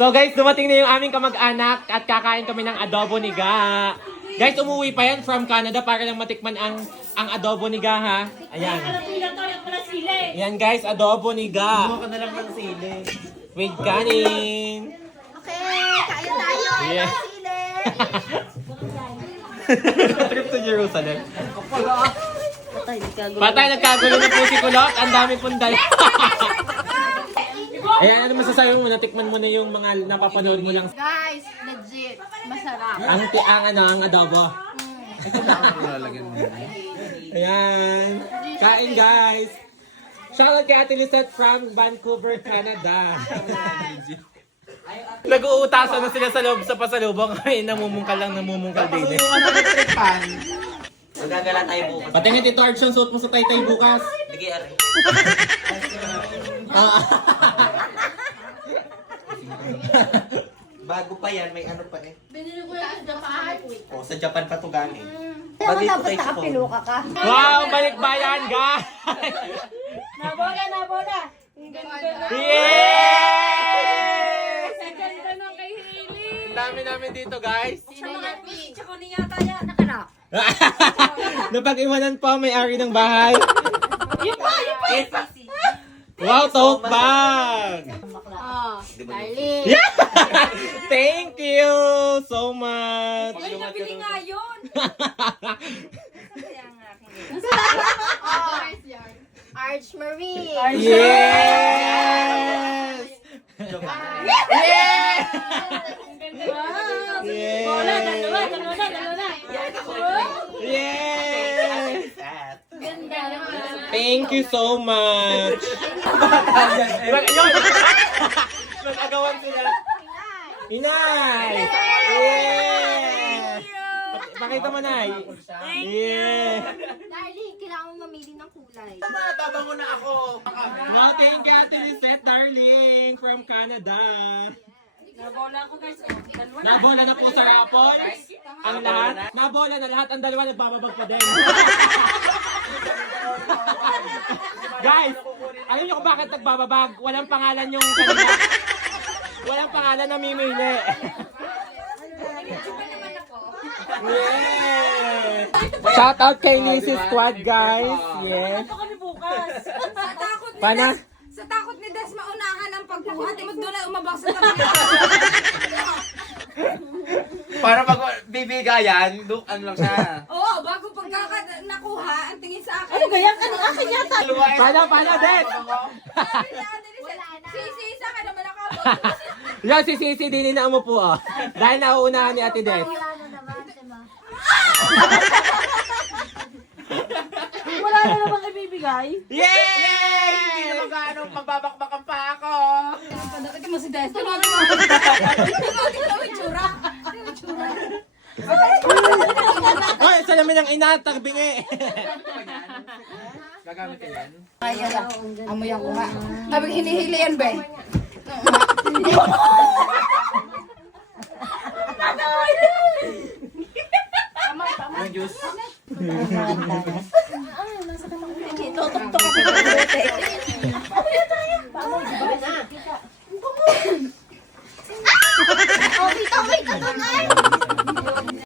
So guys, dumating na yung aming kamag-anak at kakain kami ng adobo ni Ga. Guys, umuwi pa yan from Canada para lang matikman ang adobo ni Ga, ha? Ayan. Ayan guys, adobo ni Ga. Kumuha ka na lang ng sili. With kanin. Okay, kaya tayo. Yeah. Sili. Trip to Jerusalem. Patay, nagkagulo na po si Kulot. Ang dami pong dala. Ayan, ano masasabi mo? Natikman mo na yung mga napapanood mo lang. Guys, legit. Masarap. Ang adobo. Ayan. Kain guys. Shoutout kay Ate Lisette from Vancouver, Canada. Nag-uutasan na sila sa loob sa pasalubong. Ay, namumungkal din eh. Magagala tayo bukas. Patingin Tito Arch yung suot mo sa taytay bukas. Sige, Ari. Bago pa yan, may ano pa eh. Binili ko yan sa Japan. Oh, sa Japan pa to galing. Kaya mo dapat nakapiluka ka. Wow, balikbayan guys! Nabola. Ang ganda na. Yes! Ang ganda na kay Hailey. Ang dami namin dito guys. Sa mga tsaka niya tayo. Nakarap. Napag-iwanan pa may-ari ng bahay. Yun pa. Wow, tote bag! Oh, darling. Yeah! Thank you so much! Ay, nabili nga yun. Arch Marie. Yes! Yes! Yes! Bola, dalawa na. Yes! Ganda naman. Thank you so much! Nag-agawan sila. Inay! Yes! Pakita mo, Nay. Yeah! Darling, kailangan mo mamili ng kulay. Tabang mo na ako. Wow, thank you, Ate Lisette, darling, from Canada. Nabola ko guys. Dalawa na. Nabola na po sa rapol. Ang lahat. Nabola na lahat. Ang dalawa nagbababag pa din. Guys, alam niyo kung bakit nagbababag? Walang pangalan yung kanila. Walang pangalan na mimili. Yes! Shout out kay Nisi Squad, guys. Yes. Ito kami bukas. Pana? Sa takot ni Des, maunahan ang pagkuha. Timod doon ay umabang sa tabi. Para pag bibigayan, ano lang siya. Oo, bago nakuha, ang tingin sa akin. Ano ganyan? Ano akin yata? Pana, Dad! Sisi, sa akin naman ako. Yan, si Sisi din na mo po, oh. Dahil nauunahan ni Ate Des. Wala na naman, diba? Wala na namang ibibigay. Yay! Hindi naman gaano magbabakbakan pa ako. Pagdating mo si Des, tunod mo. Tunod mo yung tsura. Hoy, sa namin ang inatag bingi. Gagamit ka yan? Amoy ako nga. Sabi hinihili yan, Ben. Yung juice. Tutok-tok ako.